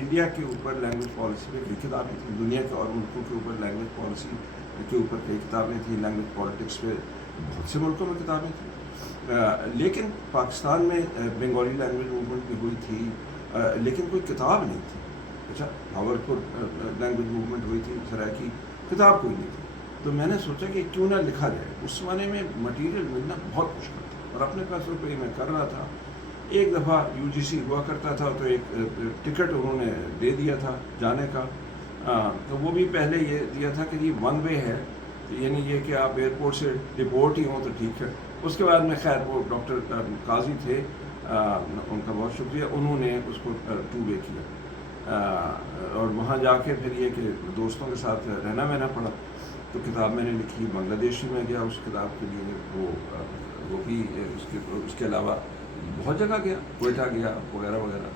India کے اوپر language policy پہ کئی کتابیں تھیں، دنیا کے اور ملکوں کے اوپر لینگویج پالیسی کے اوپر کئی کتابیں تھیں، لینگویج پالیٹکس پہ بہت سے ملکوں میں کتابیں تھیں، لیکن پاکستان میں بنگالی لینگویج موومنٹ بھی ہوئی تھی، لیکن کوئی کتاب نہیں تھی. اچھا، بھاور پور لینگویج موومنٹ ہوئی تھی سرائکی، کتاب کوئی نہیں تھی. تو میں نے سوچا کہ کیوں نہ لکھا جائے. اس زمانے میں مٹیریل ملنا بہت مشکل تھا اور اپنے پیسوں پہ میں کر رہا تھا. ایک دفعہ UGC ہوا کرتا تھا تو ایک ٹکٹ انہوں نے دے دیا تھا جانے کا، تو وہ بھی پہلے یہ دیا تھا کہ یہ ون وے ہے، یعنی یہ کہ آپ ایئرپورٹ سے ڈپورٹ ہی ہوں تو ٹھیک ہے. اس کے بعد میں خیر وہ ڈاکٹر قاضی تھے، ان کا بہت شکریہ، انہوں نے اس کو ٹو وے کیا، اور وہاں جا کے پھر یہ کہ دوستوں کے ساتھ رہنا وہنا پڑا. تو کتاب میں نے لکھی، بنگلہ دیشی میں گیا اس کتاب کے لیے، وہ بھی اس کے علاوہ بہت جگہ گیا، کوئٹہ گیا وغیرہ وغیرہ.